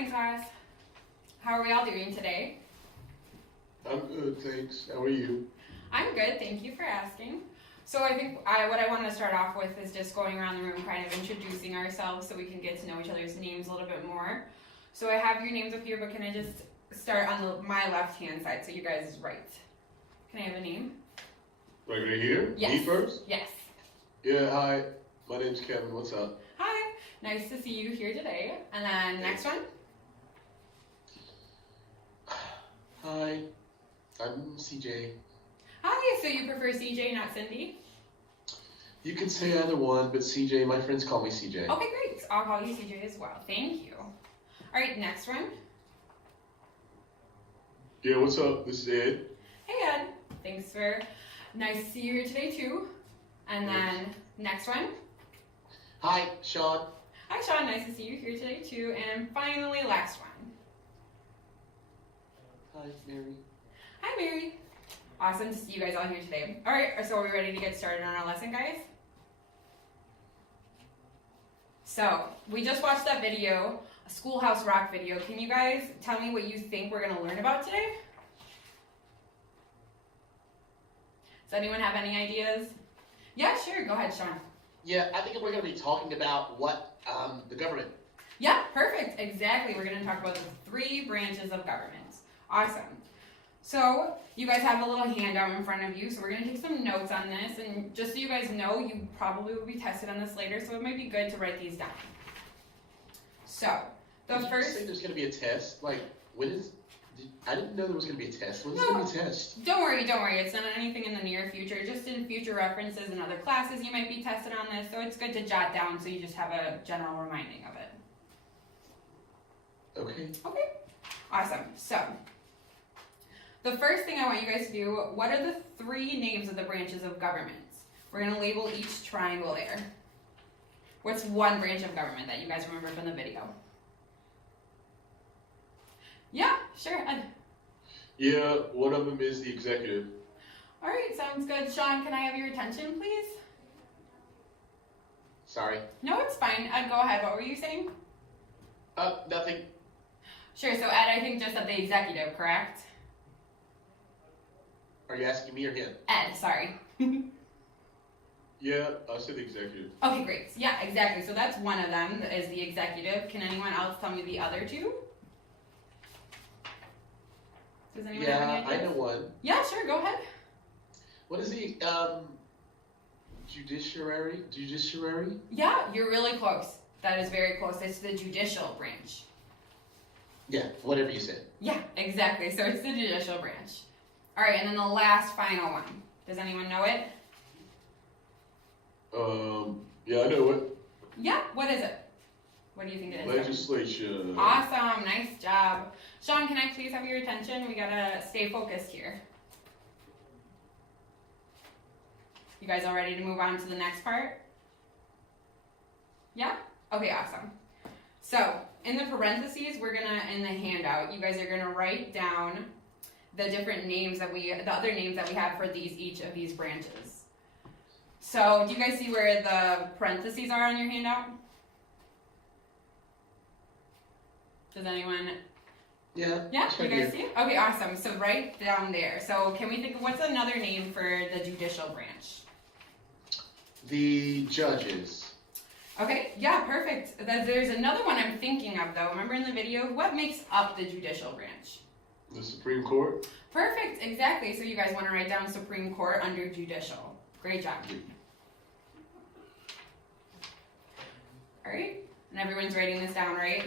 morning, class. How are we all doing today? I'm good, thanks. How are you? I'm good, thank you for asking. So I think what I want to start off with is just going around the room kind of introducing ourselves so we can get to know each other's names a little bit more. So I have your names up here, but can I just start on my left-hand side, so you guys' right? Can I have a name? Right here? Yes. Me first? Yes. Yeah, hi. My name's Kevin. What's up? Hi. Nice to see you here today. And then next one? Hi. I'm CJ. Hi. So you prefer CJ, not Cindy? You can say either one, but CJ, my friends call me CJ. Okay, great. I'll call you CJ as well. Thank you. All right, next one. Yeah, what's up? This is Ed. Hey, Ed. Thanks for... Nice to see you here today, too. And then next one. Hi, Sean. Hi, Sean. Nice to see you here today, too. And finally, last one. Hi, Mary. Hi, Mary. Awesome to see you guys all here today. All right, so are we ready to get started on our lesson, guys? So, we just watched that video, a Schoolhouse Rock video. Can you guys tell me what you think we're going to learn about today? Does anyone have any ideas? Yeah, sure. Go ahead, Sean. Yeah, I think we're going to be talking about the government. Yeah, perfect. Exactly. We're going to talk about the 3 branches of government. Awesome. So, you guys have a little handout in front of you, so we're going to take some notes on this, and just so you guys know, you probably will be tested on this later, so it might be good to write these down. So, Did you say there's going to be a test? Like, I didn't know there was going to be a test. When is there going to be a test? Don't worry. It's not anything in the near future. Just in future references in other classes, you might be tested on this, so it's good to jot down so you just have a general reminding of it. Okay. Okay. Awesome. So, the first thing I want you guys to do, what are the 3 names of the branches of government? We're going to label each triangle there. What's one branch of government that you guys remember from the video? Yeah, sure, Ed. Yeah, one of them is the executive. All right, sounds good. Sean, can I have your attention, please? Sorry. No, it's fine. Ed, go ahead. What were you saying? Nothing. Sure, so Ed, I think just said the executive, correct? Are you asking me or him? Ed, sorry. Yeah, I said the executive. Okay, great. Yeah, exactly. So that's one of them, is the executive. Can anyone else tell me the other 2? Does anyone have any ideas? I know one. Yeah, sure, go ahead. What is the judiciary? Yeah, you're really close. That is very close. It's the judicial branch. Yeah, whatever you said. Yeah, exactly. So it's the judicial branch. All right, and then the last final one. Does anyone know it? Yeah, I know it. Yeah, what is it? What do you think it is? Legislation. Awesome, nice job. Sean, can I please have your attention? We gotta stay focused here. You guys all ready to move on to the next part? Yeah? Okay, awesome. So, in the parentheses, in the handout, you guys are gonna write down the different names the other names that we have for each of these branches. So, do you guys see where the parentheses are on your handout? Does anyone? Yeah. Yeah, you guys see it? Okay, awesome. So right down there. So can we think of what's another name for the judicial branch? The judges. Okay, yeah, perfect. There's another one I'm thinking of though. Remember in the video, what makes up the judicial branch? The Supreme Court. Perfect, exactly. So you guys want to write down Supreme Court under judicial. Great job. All right, and everyone's writing this down, right?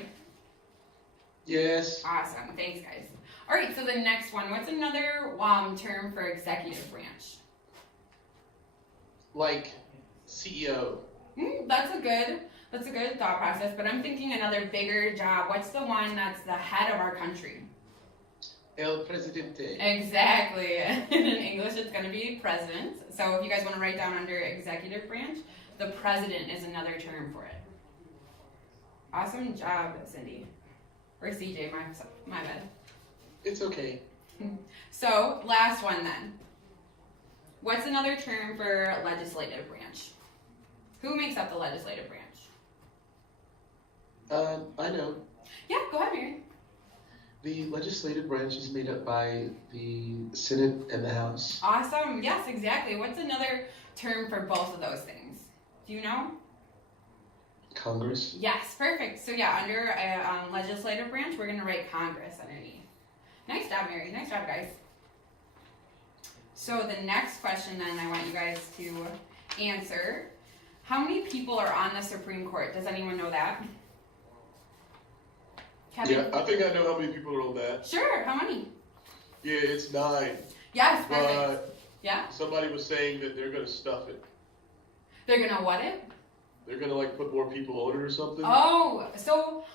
Yes. Awesome. Thanks, guys. All right, so the next one. What's another term for executive branch? Like CEO. That's a good thought process, but I'm thinking another bigger job. What's the one that's the head of our country? El Presidente. Exactly. In English, it's going to be president. So if you guys want to write down under executive branch, the president is another term for it. Awesome job, Cindy. Or CJ, my bad. It's okay. So, last one then. What's another term for legislative branch? Who makes up the legislative branch? I know. Yeah, go ahead, Mary. The legislative branch is made up by the Senate and the House. Awesome. Yes, exactly. What's another term for both of those things? Do you know? Congress. Yes, perfect. So yeah, under legislative branch, we're going to write Congress underneath. Nice job, Mary. Nice job, guys. So the next question then I want you guys to answer. How many people are on the Supreme Court? Does anyone know that? Kevin? Yeah, I think I know how many people are on that. Sure, how many? Yeah, it's 9. Yes, perfect. But Yeah? somebody was saying that they're going to stuff it. They're going to what it? They're going to like put more people on it or something. Oh, so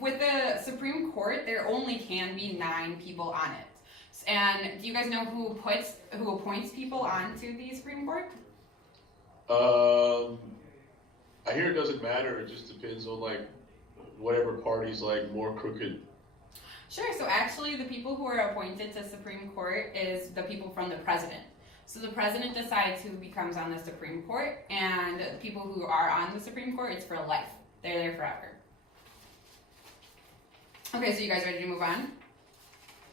with the Supreme Court, there only can be 9 people on it. And do you guys know who appoints people onto the Supreme Court? I hear it doesn't matter. It just depends on like whatever party's like more crooked. Sure. So actually, the people who are appointed to Supreme Court is the people from the president. So the president decides who becomes on the Supreme Court, and the people who are on the Supreme Court, it's for life. They're there forever. Okay, so you guys ready to move on?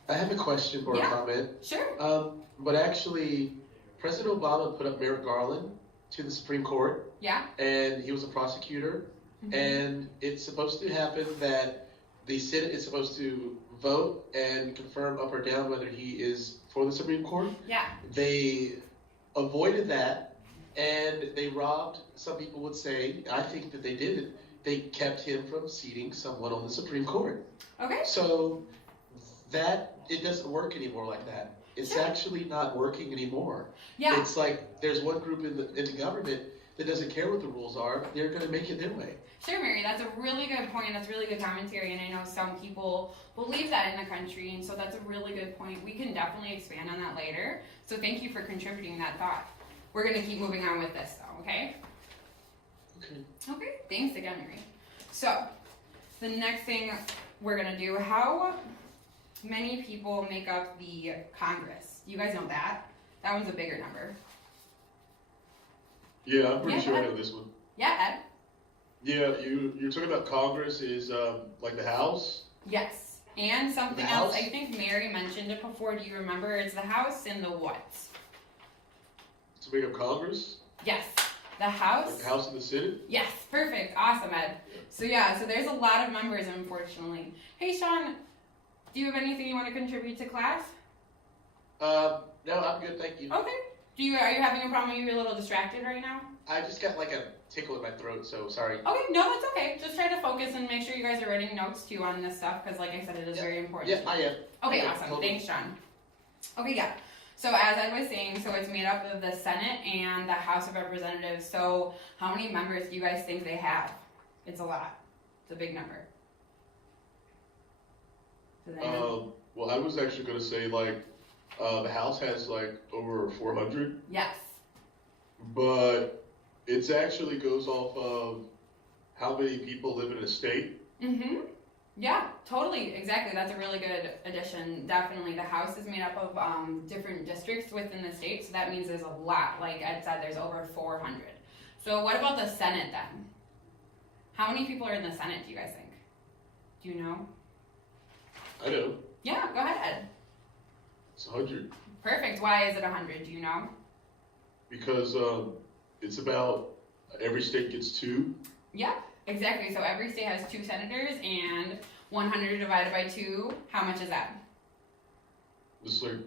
I have a question or a comment. Sure. But actually, President Obama put up Merrick Garland to the Supreme Court. Yeah. And he was a prosecutor. Mm-hmm. And it's supposed to happen that the Senate is supposed to vote and confirm up or down whether he is for the Supreme Court. Yeah. They avoided that, and they robbed, some people would say, I think that they did it, they kept him from seating someone on the Supreme Court. Okay. So that, it doesn't work anymore like that. It's Sure. actually not working anymore. Yeah. It's like there's one group in the government that doesn't care what the rules are. They're going to make it their way. Sure, Mary, that's a really good point. That's really good commentary, and I know some people believe that in the country, and so that's a really good point. We can definitely expand on that later, so thank you for contributing that thought. We're going to keep moving on with this, though, okay? Okay. Okay, thanks again, Mary. So, the next thing we're going to do, how many people make up the Congress? You guys know that? That one's a bigger number. Yeah, I'm pretty Yeah, sure I Ed. know this one. Yeah, Ed? Yeah, you're talking about Congress is like the House? Yes. And something The else, House? I think Mary mentioned it before. Do you remember? It's the House and the what? To make up Congress? Yes. The House. Like the House and the Senate? Yes. Perfect. Awesome, Ed. So yeah, so there's a lot of members, unfortunately. Hey, Sean, do you have anything you want to contribute to class? No, I'm good, thank you. Okay. Are you having a problem? You're a little distracted right now? I just got like a tickle in my throat, so sorry. Okay, no, that's okay. Just try to focus and make sure you guys are writing notes too on this stuff, because like I said, it is very important. Yeah, I am. Okay, Yeah, awesome. totally. Thanks, Sean. Okay, yeah. So as I was saying, so it's made up of the Senate and the House of Representatives. So how many members do you guys think they have? It's a lot. It's a big number. Does anyone- Well, I was actually going to say like the House has like over 400, Yes. but it actually goes off of how many people live in a state. Mm-hmm. Yeah, totally. Exactly. That's a really good addition. Definitely. The House is made up of different districts within the state, so that means there's a lot. Like Ed said, there's over 400. So what about the Senate then? How many people are in the Senate, do you guys think? Do you know? I know. Yeah, go ahead, Ed. It's 100 Perfect. Why is it 100? Do you know? because it's about every state gets 2. Yeah, exactly. So every state has 2 senators, and 100 divided by 2, how much is that? It's like,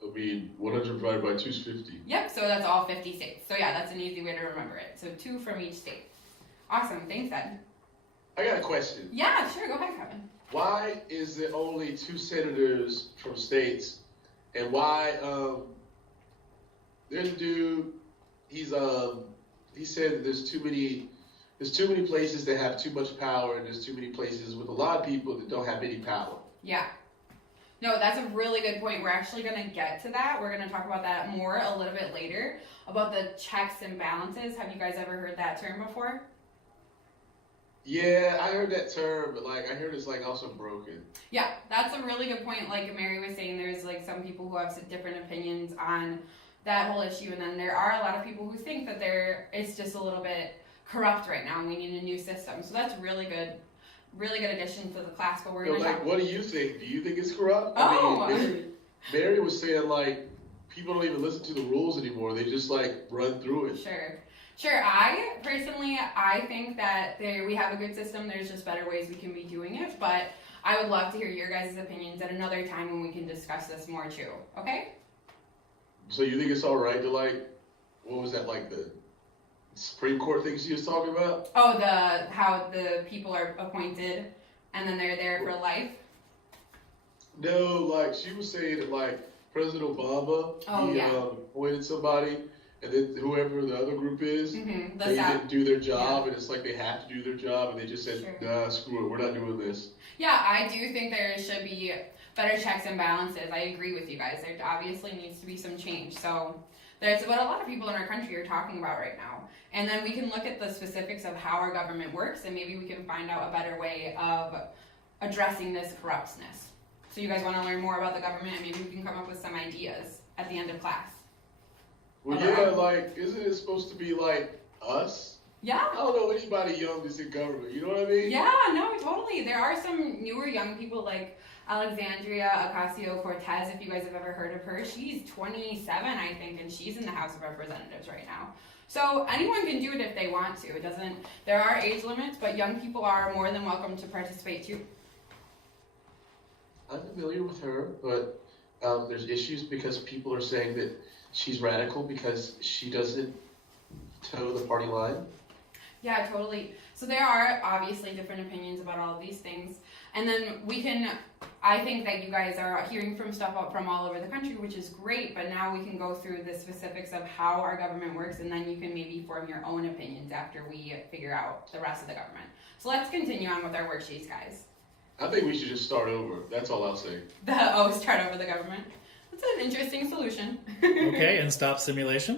100 divided by 2 is 50. Yep, so that's all 50 states. So yeah, that's an easy way to remember it. So 2 from each state. Awesome. Thanks, Ed. I got a question. Yeah, sure. Go ahead, Kevin. Why is there only 2 senators from states, and why there's a dude, he said that there's too many places that have too much power, and there's too many places with a lot of people that don't have any power. Yeah. No, that's a really good point. We're actually going to get to that. We're going to talk about that more a little bit later, about the checks and balances. Have you guys ever heard that term before? Yeah, I heard that term, but I heard it's also broken. Yeah, that's a really good point. Like Mary was saying, there's some people who have some different opinions on that whole issue, and then there are a lot of people who think that it's just a little bit corrupt right now and we need a new system. So that's really good really good addition to the class. But we're You know, gonna like, what do you think? Do you think it's corrupt? Oh. I mean, Mary was saying, like, people don't even listen to the rules anymore. They just, like, run through it. Sure. I personally, I think that we have a good system. There's just better ways we can be doing it. But I would love to hear your guys' opinions at another time when we can discuss this more too. Okay? So you think it's all right to, like, what was that, like, the Supreme Court thing she was talking about? Oh, how the people are appointed and then they're there for life? No, like, she was saying that, like, President Obama, appointed somebody, and then whoever the other group is, they didn't do their job, and it's like they have to do their job, and they just said, nah, screw it, we're not doing this. Yeah, I do think there should be better checks and balances. I agree with you guys. There obviously needs to be some change. So that's what a lot of people in our country are talking about right now. And then we can look at the specifics of how our government works, and maybe we can find out a better way of addressing this corruptness. So you guys want to learn more about the government, and maybe we can come up with some ideas at the end of class. Well, yeah, like, isn't it supposed to be like us? Yeah. I don't know anybody young that's in government, you know what I mean? Yeah, no, totally. There are some newer young people like Alexandria Ocasio-Cortez, if you guys have ever heard of her. She's 27, I think, and she's in the House of Representatives right now. So anyone can do it if they want to. There are age limits, but young people are more than welcome to participate too. I'm familiar with her, but there's issues because people are saying that she's radical because she doesn't toe the party line. Yeah, totally. So there are obviously different opinions about all of these things. And then I think that you guys are hearing from stuff from all over the country, which is great, but now we can go through the specifics of how our government works, and then you can maybe form your own opinions after we figure out the rest of the government. So let's continue on with our worksheets, guys. I think we should just start over. That's all I'll say. Start over the government. That's an interesting solution. Okay, and stop simulation.